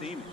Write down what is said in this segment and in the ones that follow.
steaming.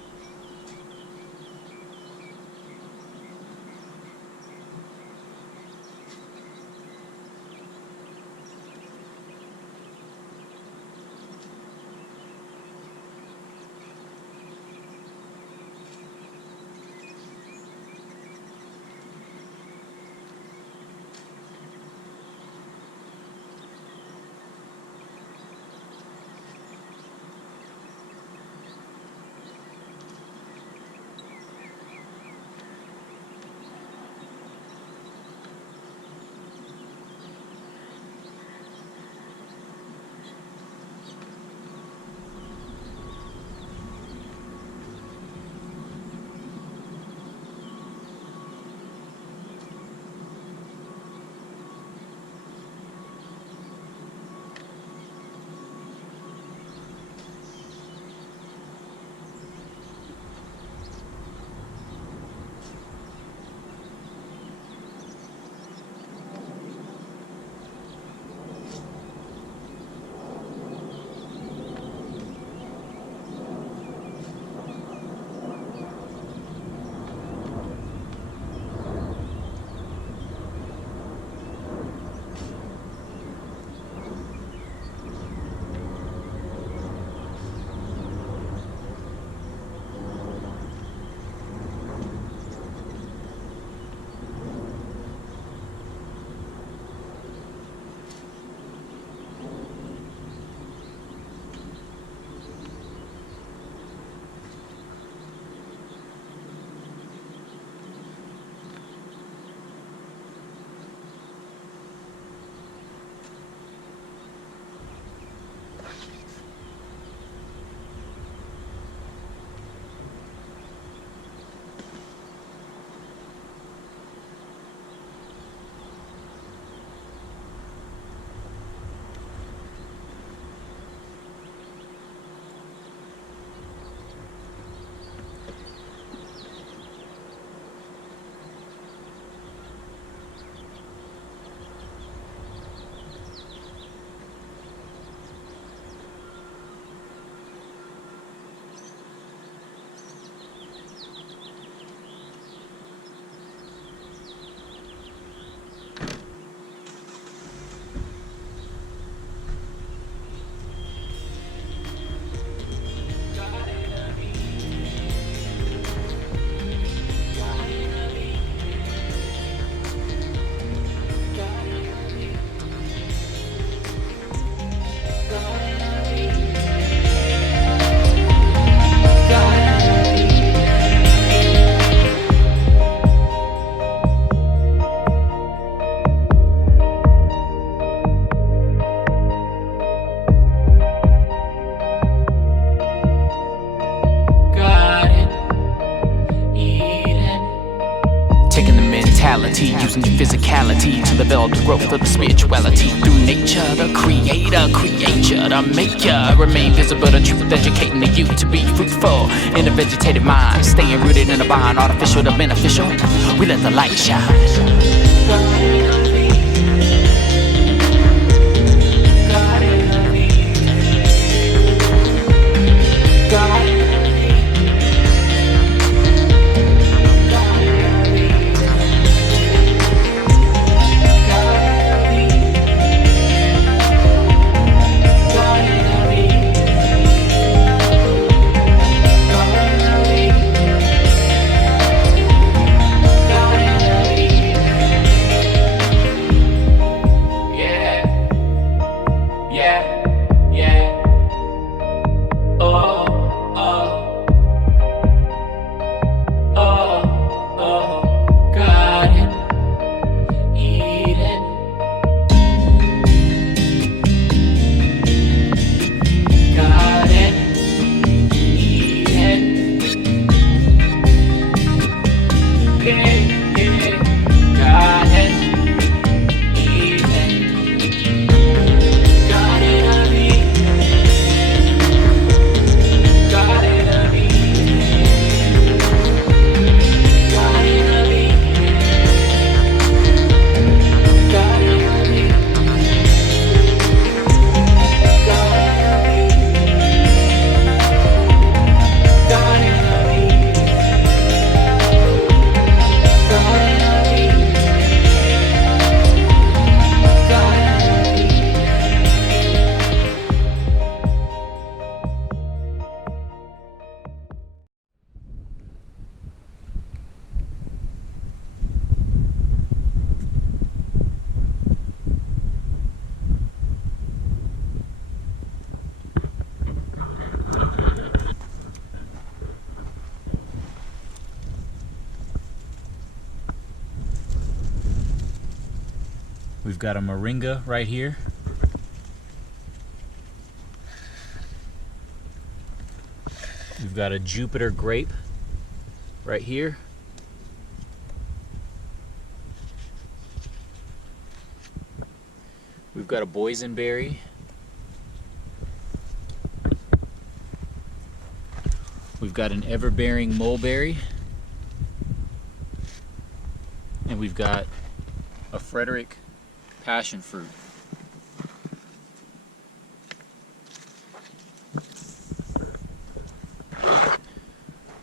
Using your physicality to develop the growth of the spirituality through nature, the creator, creature, the maker. Remain visible, the truth, educating the youth to be fruitful in a vegetative mind, staying rooted in the vine, artificial to beneficial. We let the light shine. God We've got a moringa right here. We've got a Jupiter grape right here. We've got a boysenberry. We've got an everbearing mulberry. And we've got a Frederick passion fruit.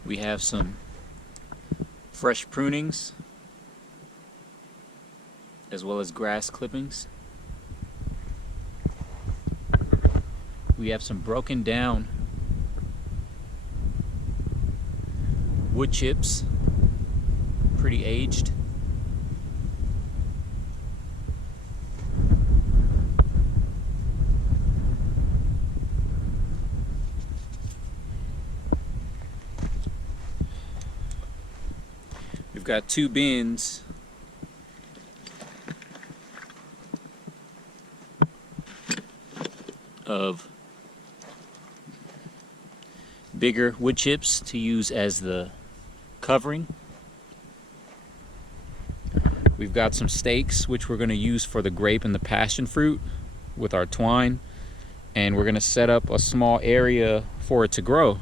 We have some fresh prunings as well as grass clippings. We have some broken down wood chips, pretty aged. We've got 2 bins of bigger wood chips to use as the covering. We've got some stakes which we're going to use for the grape and the passion fruit with our twine, and we're going to set up a small area for it to grow,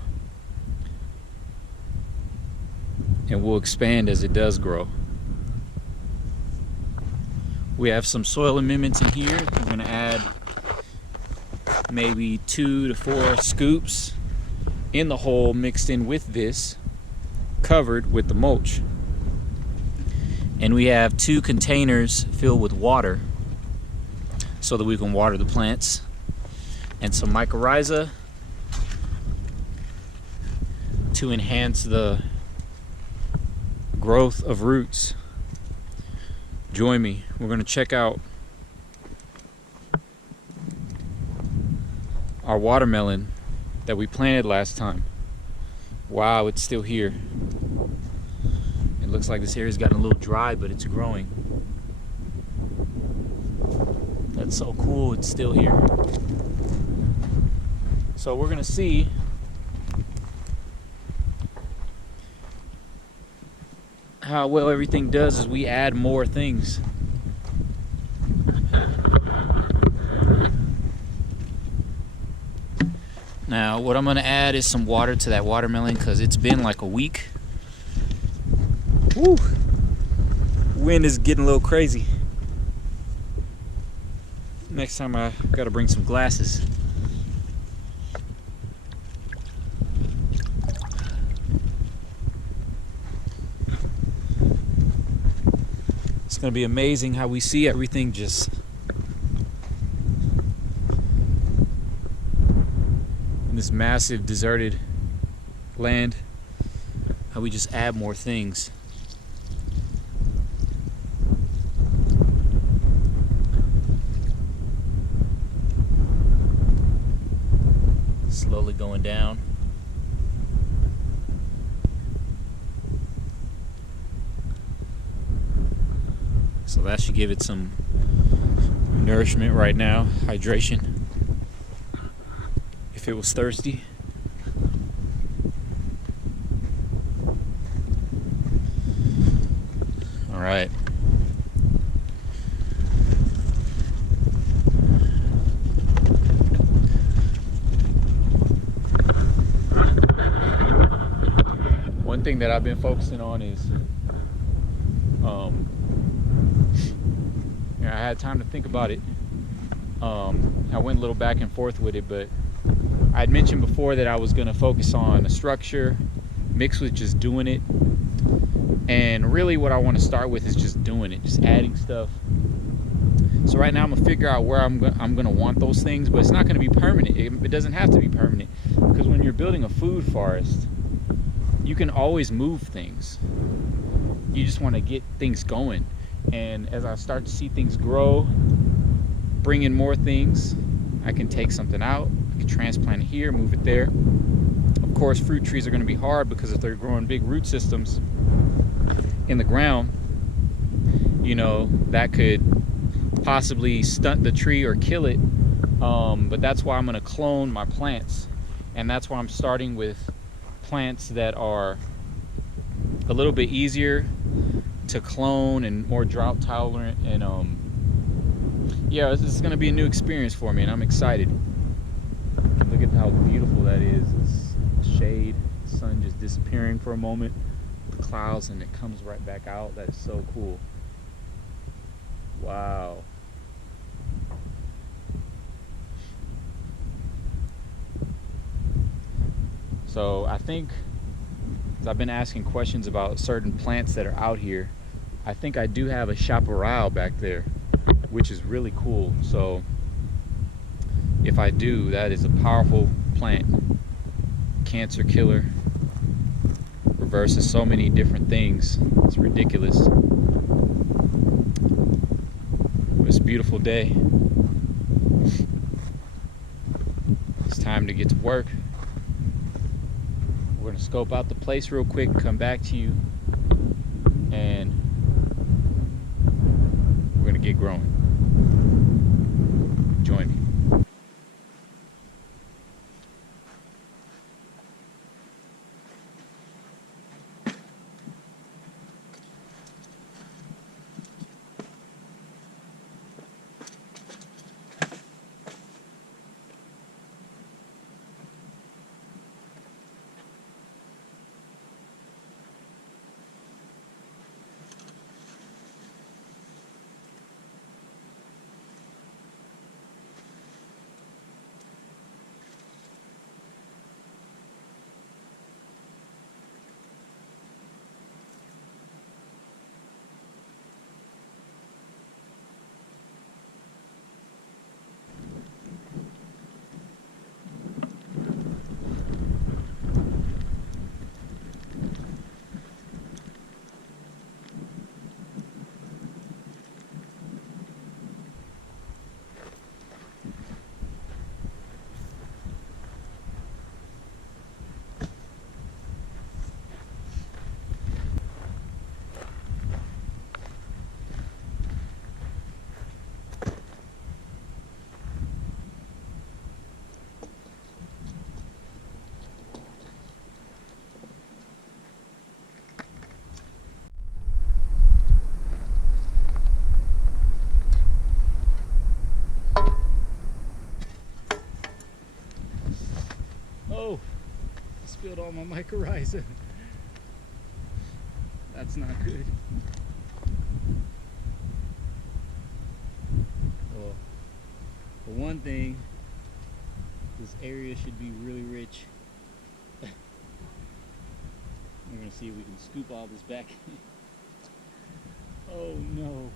and we'll expand as it does grow. We have some soil amendments in here. We're going to add maybe 2 to 4 scoops in the hole mixed in with this, covered with the mulch. And we have 2 containers filled with water so that we can water the plants, and some mycorrhiza to enhance the growth of roots. Join me. We're going to check out our watermelon that we planted last time. Wow, it's still here. It looks like this area's gotten a little dry, but it's growing. That's so cool, it's still here. So we're gonna see how well everything does as we add more things. Now what I'm gonna add is some water to that watermelon because it's been like a week. Woo! Wind is getting a little crazy. Next time I gotta bring some glasses. It's gonna be amazing how we see everything just in this massive deserted land, how we just add more things. Slowly going down. So that should give it some nourishment right now, hydration, if it was thirsty. All right. One thing that I've been focusing on is, I had time to think about it. I went a little back and forth with it, but I had mentioned before that I was going to focus on a structure mixed with just doing it. And really what I want to start with is just doing it, just adding stuff. So right now I'm going to figure out where I'm going to want those things, but it's not going to be permanent. It doesn't have to be permanent, because when you're building a food forest, you can always move things. You just want to get things going. And as I start to see things grow, bring in more things, I can take something out, I can transplant it here, move it there. Of course, fruit trees are going to be hard because if they're growing big root systems in the ground, you know, that could possibly stunt the tree or kill it. But that's why I'm going to clone my plants, and that's why I'm starting with plants that are a little bit easier to clone and more drought tolerant. And yeah, this is going to be a new experience for me, and I'm excited. Look at how beautiful that is. It's shade, the sun just disappearing for a moment, the clouds, and it comes right back out. That is so cool. Wow. So I think, as I've been asking questions about certain plants that are out here, I think I do have a chaparral back there, which is really cool. So if I do, that is a powerful plant. Cancer killer, reverses so many different things. It's ridiculous. It's a beautiful day. It's time to get to work. We're gonna scope out the place real quick, come back to you, and we're gonna get growing. Join me. Oh, spilled all my mycorrhiza. That's not good. Well, for one thing, this area should be really rich. We're gonna see if we can scoop all this back. Oh no.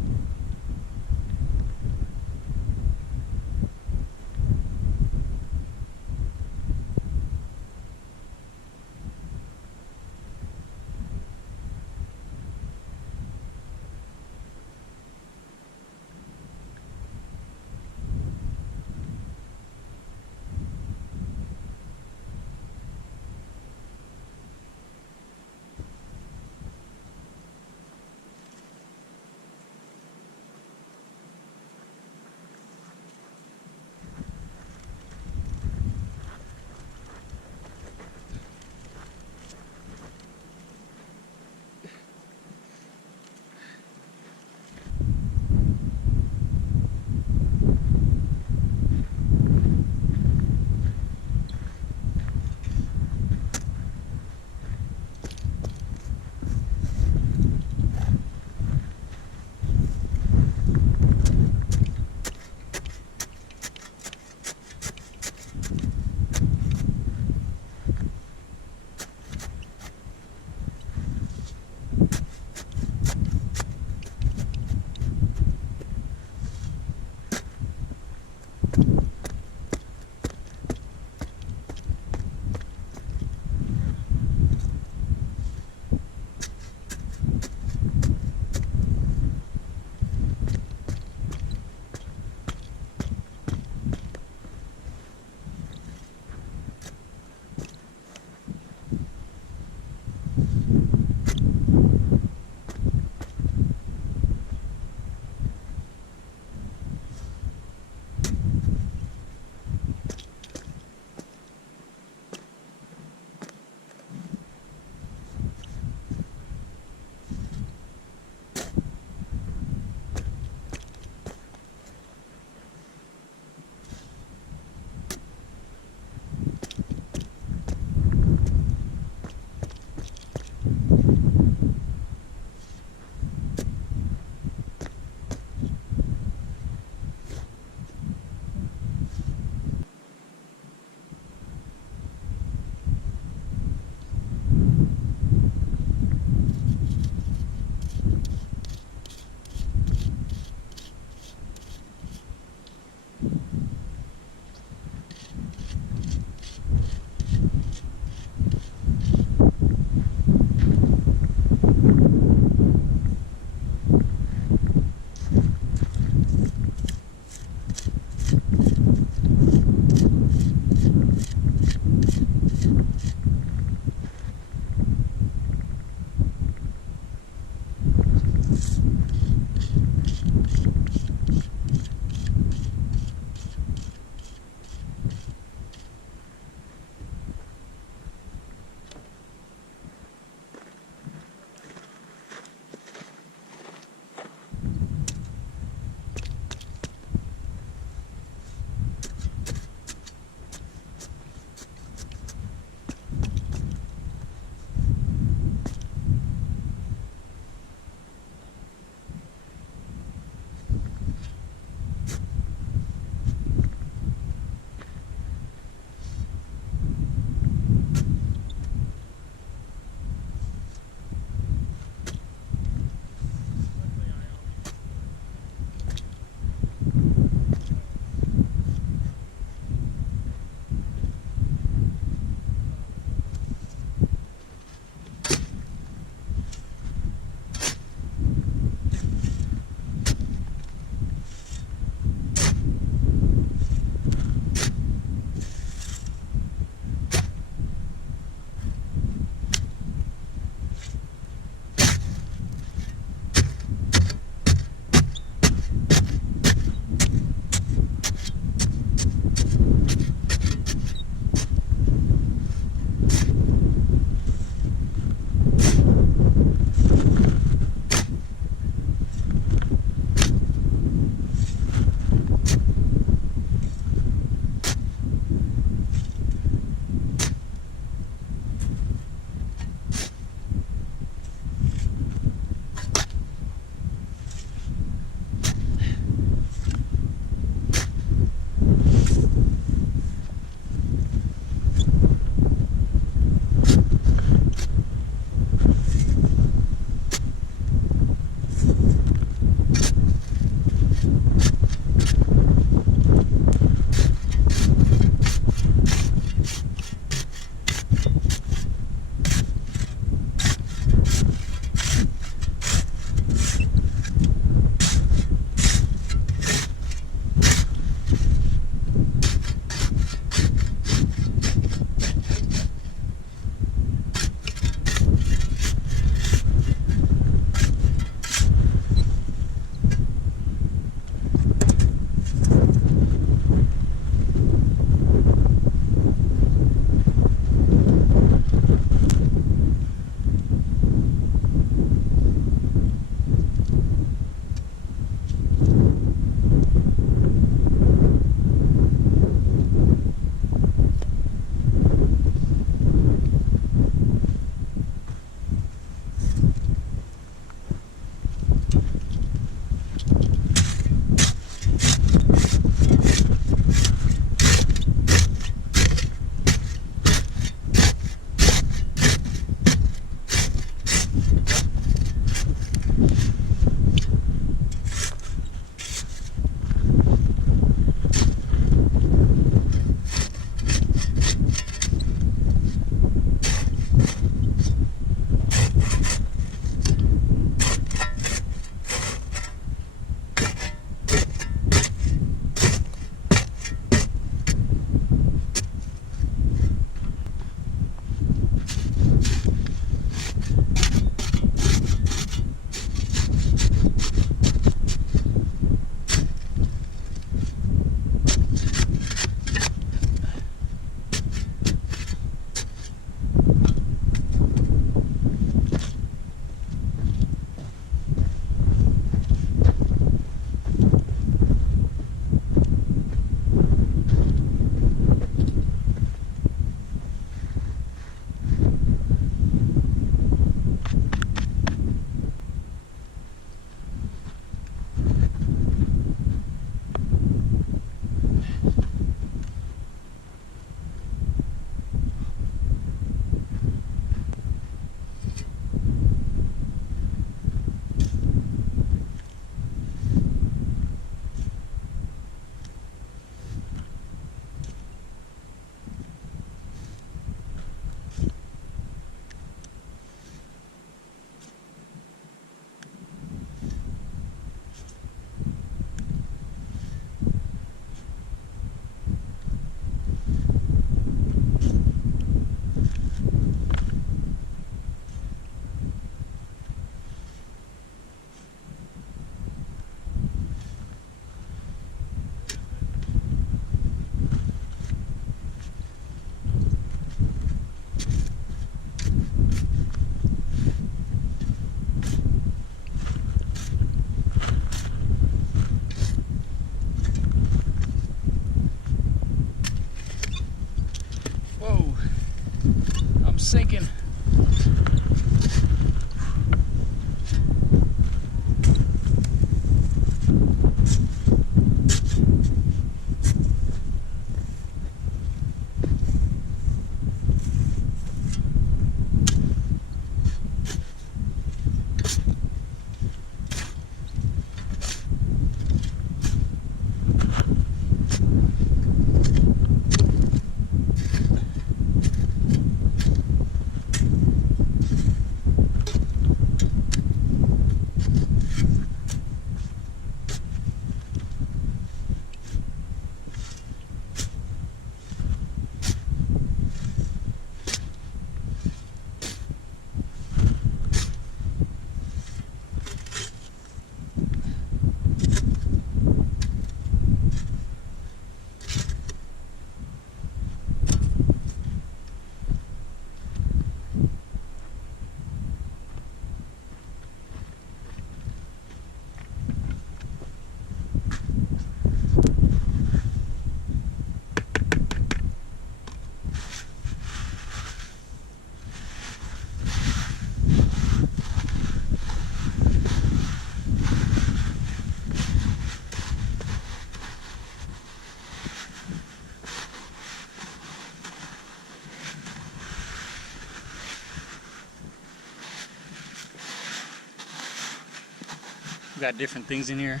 got different things in here.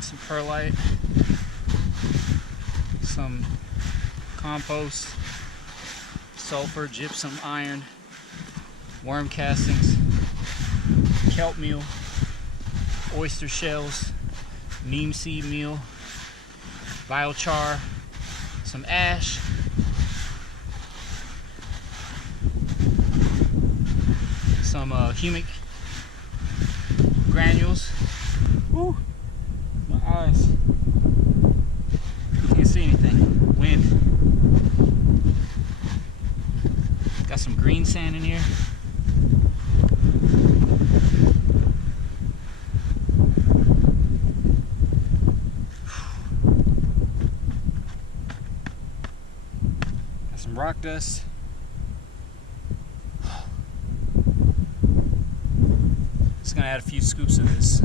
Some perlite, some compost, sulfur, gypsum, iron, worm castings, kelp meal, oyster shells, neem seed meal, biochar, some ash, some humic granules. Woo, my eyes. Can't see anything. Wind. Got some green sand in here. Got some rock dust. Just gonna add a few scoops of this.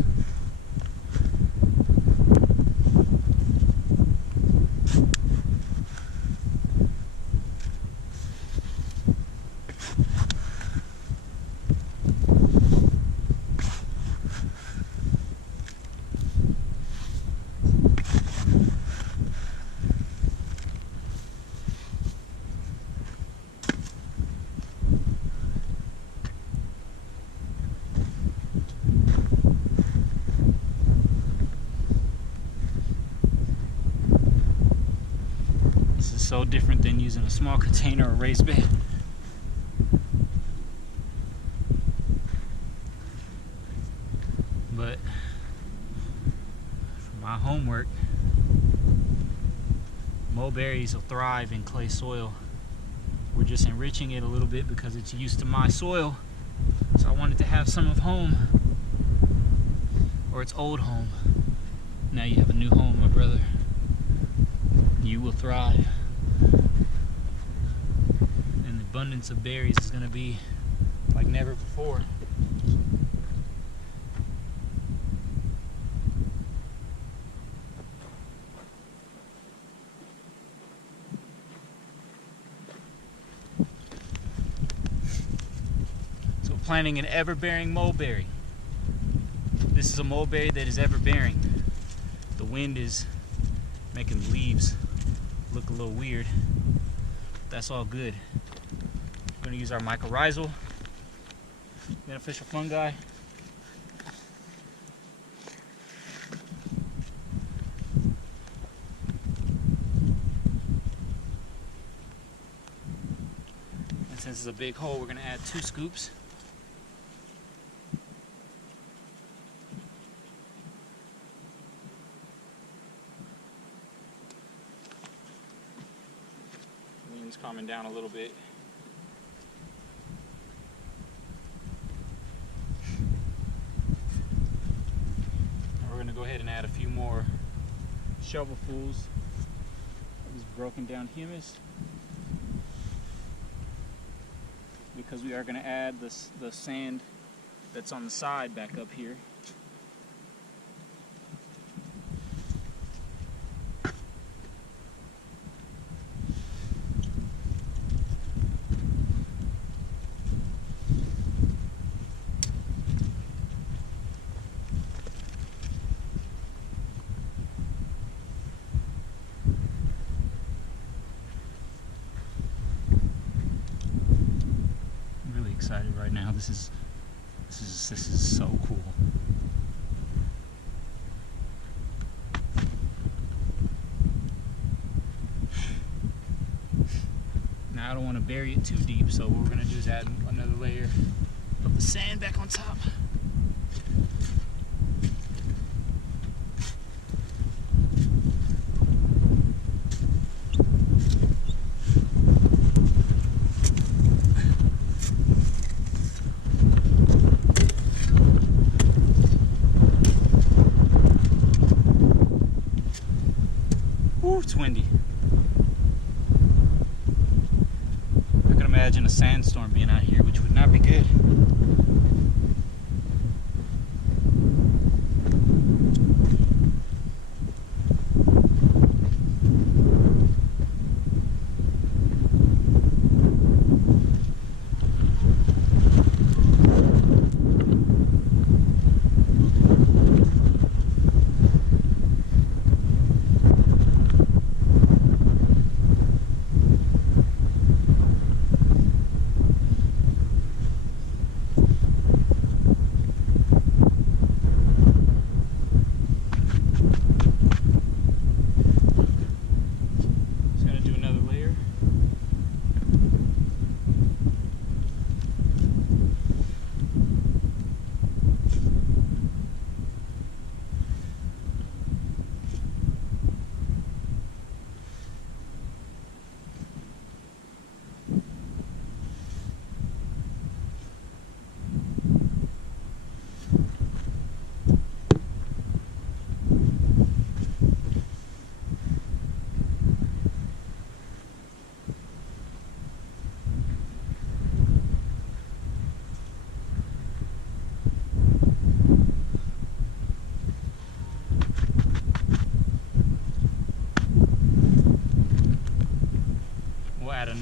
So different than using a small container or raised bed. But for my homework, mulberries will thrive in clay soil. We're just enriching it a little bit because it's used to my soil. So I wanted to have some of home, or its old home. Now you have a new home, my brother. You will thrive. And the abundance of berries is going to be like never before. So planting an ever-bearing mulberry. This is a mulberry that is ever-bearing. The wind is making the leaves look a little weird. That's all good. We're going to use our mycorrhizal beneficial fungi. And since it's a big hole, we're going to add 2 scoops. Wind's calming down a little bit. Now we're going to go ahead and add a few more shovelfuls of this broken down humus, because we are going to add the sand that's on the side back up here. Excited right now. This is so cool. Now I don't want to bury it too deep, so what we're going to do is add another layer of the sand back on top. It's windy. I can imagine a sandstorm being out here, which would not be good.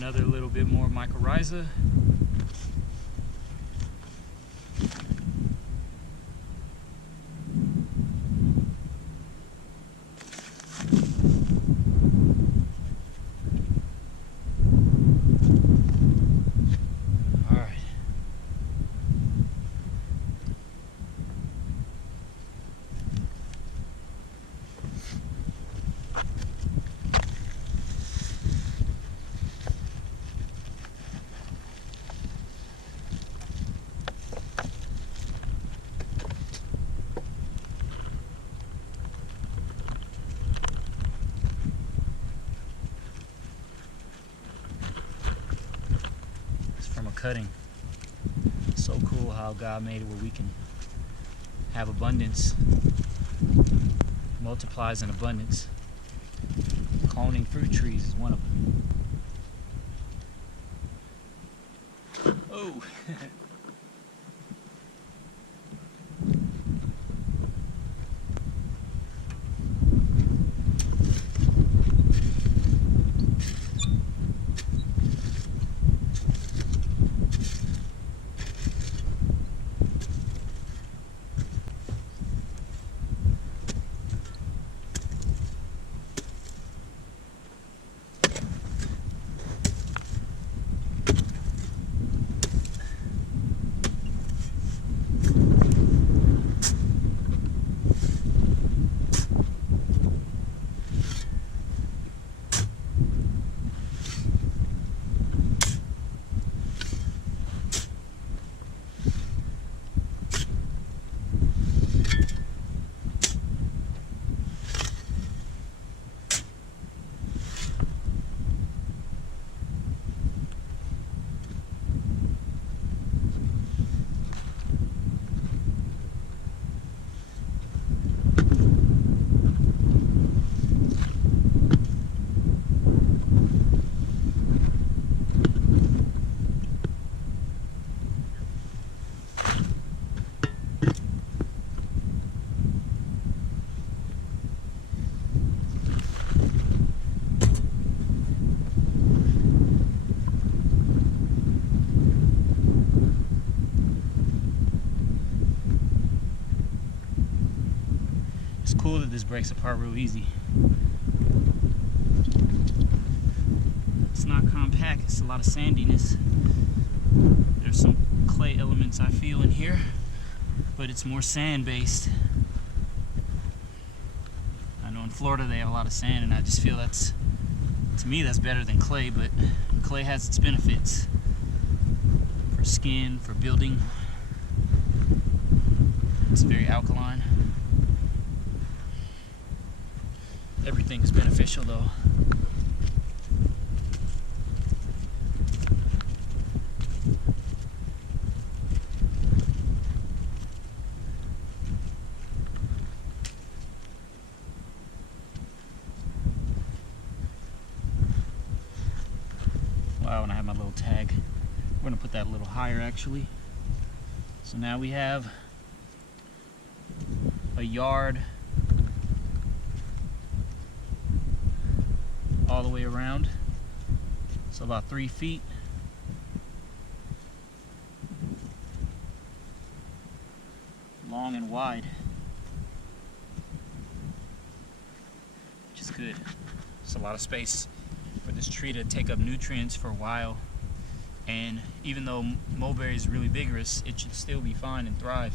Another little bit more mycorrhiza. Cutting. So cool how God made it where we can have abundance, multiplies in abundance. Cloning fruit trees is one of them. Oh. Cool that this breaks apart real easy. It's not compact, it's a lot of sandiness. There's some clay elements I feel in here, but it's more sand based. I know in Florida they have a lot of sand, and I just feel that's, to me, that's better than clay, but clay has its benefits for skin, for building. It's very alkaline. Everything is beneficial though. Wow, and I have my little tag. We're gonna put that a little higher actually. So now we have a yard all the way around, so about 3 feet. Long and wide, which is good. It's a lot of space for this tree to take up nutrients for a while, and even though mulberry is really vigorous, it should still be fine and thrive.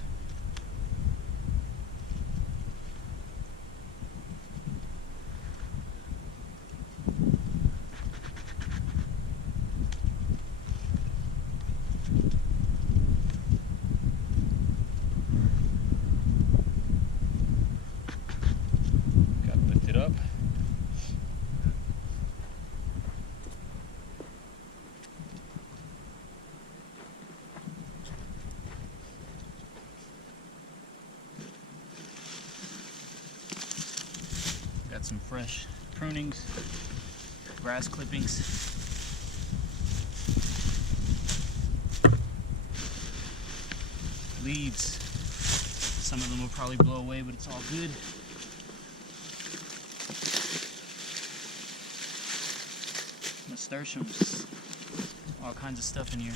Up. Got some fresh prunings, grass clippings. Leaves. Some of them will probably blow away, but it's all good. nasturtiums, all kinds of stuff in here.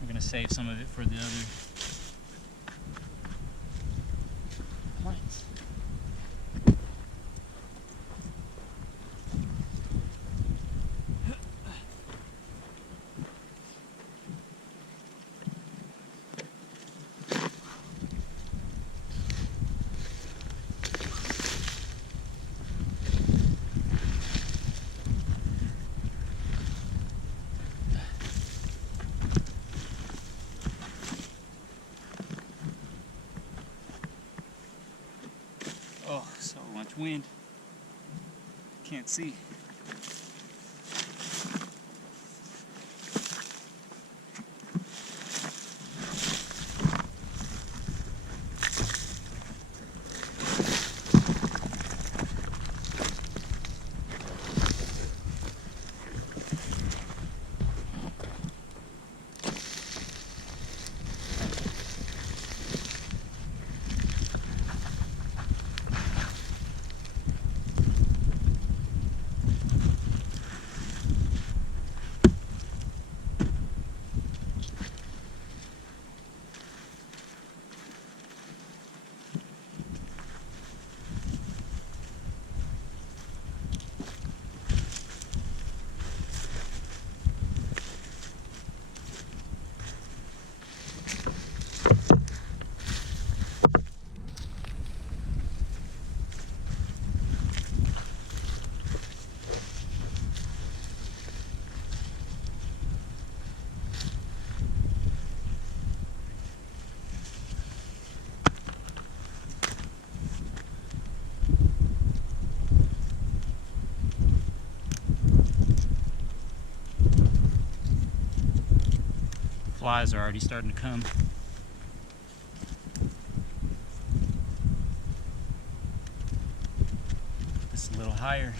I'm gonna save some of it for the other plants. Oh, so much wind. Can't see. Flies are already starting to come. Just a little higher.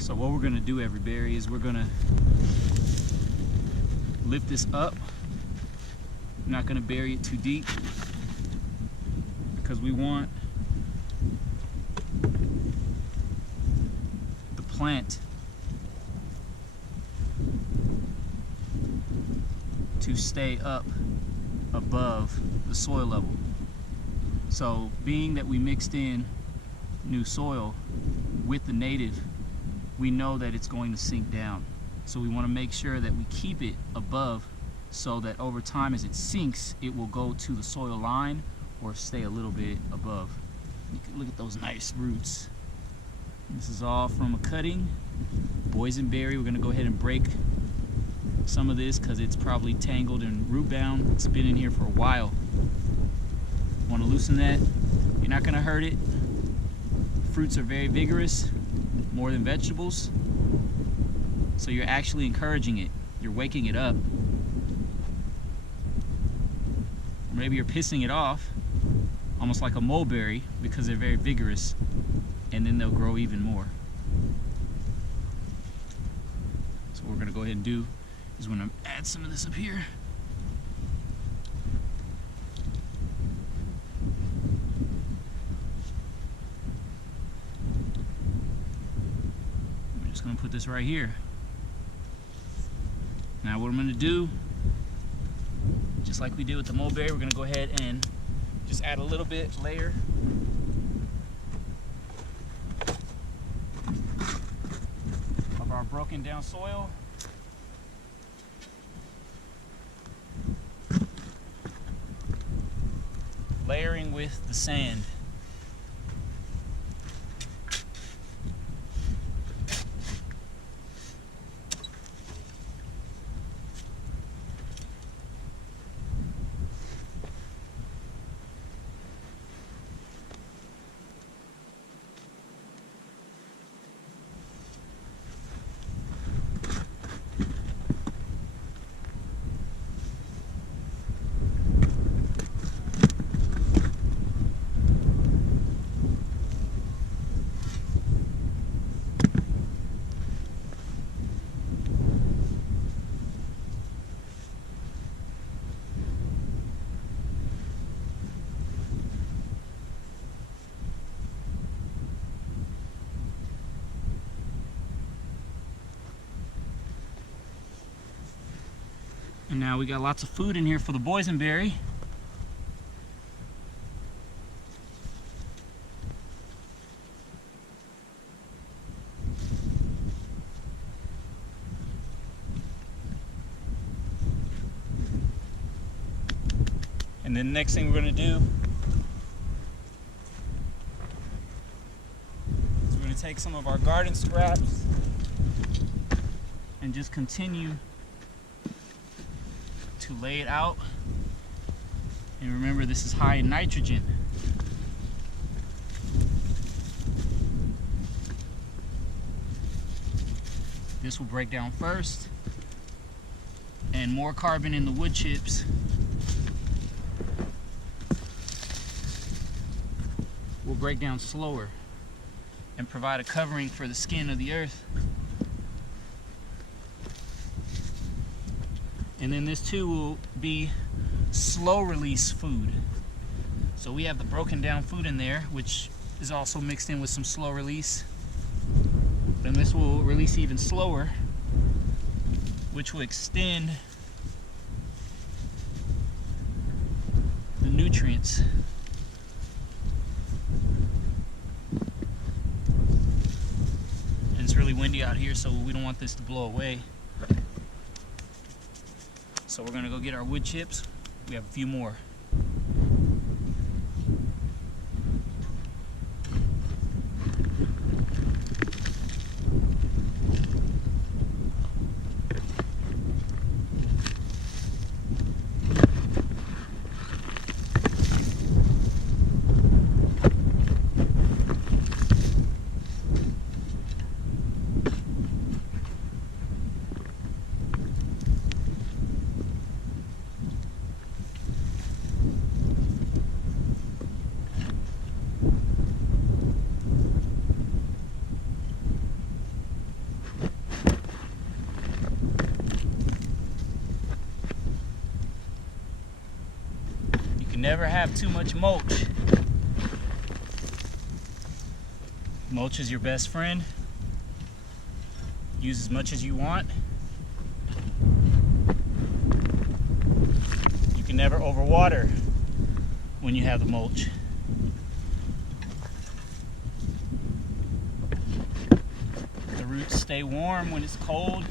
So what we're gonna do, everybody, is we're gonna lift this up. I'm not gonna bury it too deep because we want the plant to stay up above the soil level. So being that we mixed in new soil with the native, we know that it's going to sink down. So we want to make sure that we keep it above so that over time as it sinks, it will go to the soil line or stay a little bit above. You can look at those nice roots. This is all from a cutting. Boysenberry, we're gonna go ahead and break some of this because it's probably tangled and root bound. It's been in here for a while. Want to loosen that. You're not gonna hurt it. Fruits are very vigorous, more than vegetables. So you're actually encouraging it. You're waking it up. Or maybe you're pissing it off, almost like a mulberry, because they're very vigorous, and then they'll grow even more. So what we're gonna go ahead and do is we're gonna add some of this up here. We're just gonna put this right here. Now what I'm gonna do, just like we did with the mulberry, we're gonna go ahead and just add a little bit layer of our broken down soil. Layering with the sand. And now we got lots of food in here for the boysenberry. And then the next thing we're going to do is we're going to take some of our garden scraps and just continue to lay it out. And remember, this is high in nitrogen. This will break down first, and more carbon in the wood chips will break down slower and provide a covering for the skin of the earth. And then this too will be slow release food. So we have the broken down food in there, which is also mixed in with some slow release. Then this will release even slower, which will extend the nutrients. And it's really windy out here, so we don't want this to blow away. So we're gonna go get our wood chips. We have a few more. Never have too much mulch. Mulch is your best friend. Use as much as you want. You can never overwater when you have the mulch. The roots stay warm when it's cold.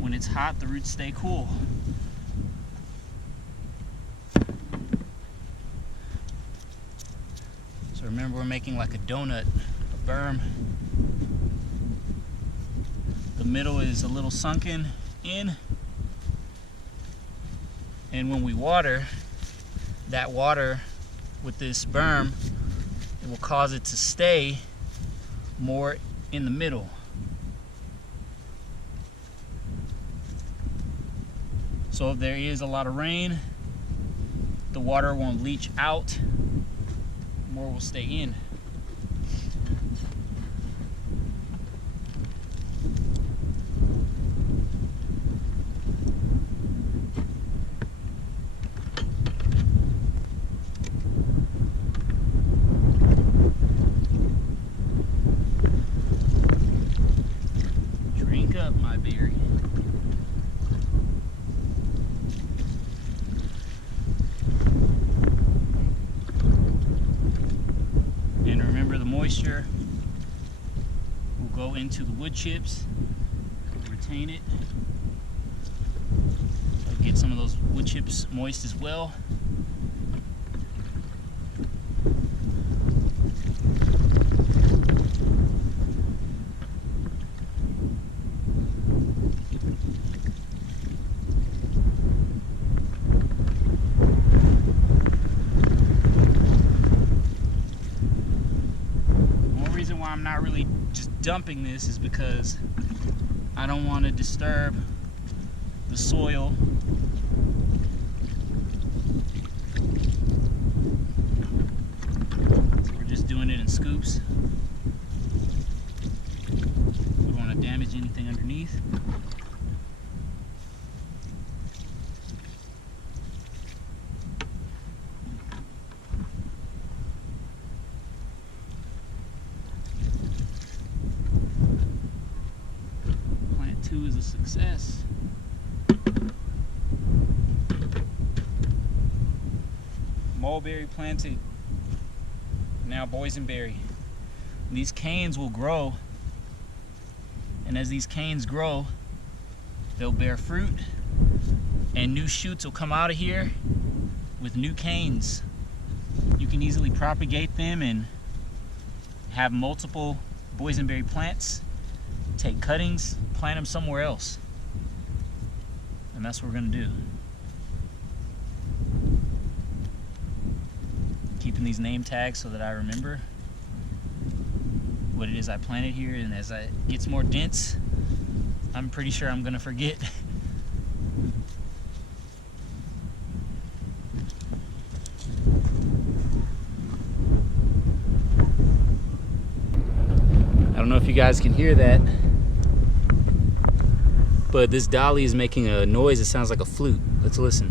When it's hot, the roots stay cool. So remember, we're making like a donut, a berm. The middle is a little sunken in, and when we water, that water with this berm, it will cause it to stay more in the middle. So if there is a lot of rain, the water won't leach out, more will stay in. Drink up, my berry. And remember, the moisture will go into the wood chips, retain it. So get some of those wood chips moist as well. I'm not really just dumping this is because I don't want to disturb the soil. So we're just doing it in scoops. We don't want to damage anything underneath. Two is a success. Mulberry planted, now boysenberry. These canes will grow, and as these canes grow, they'll bear fruit, and new shoots will come out of here with new canes. You can easily propagate them and have multiple boysenberry plants. Take cuttings, plant them somewhere else. And that's what we're gonna do. Keeping these name tags so that I remember what it is I planted here, and as it gets more dense, I'm pretty sure I'm gonna forget. I don't know if you guys can hear that, but this dolly is making a noise that sounds like a flute. Let's listen.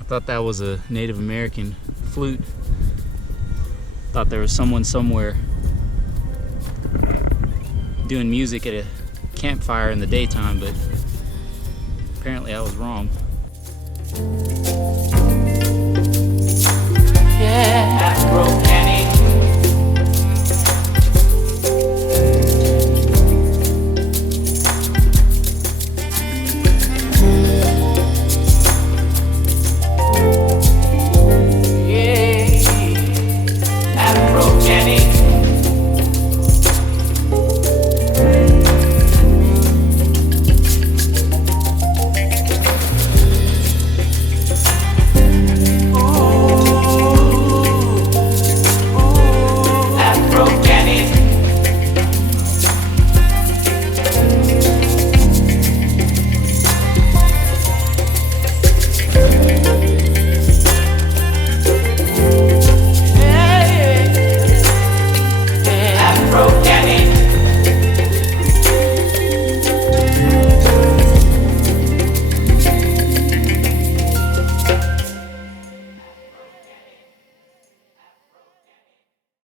I thought that was a Native American flute. Thought there was someone somewhere doing music at a campfire in the daytime, but apparently I was wrong.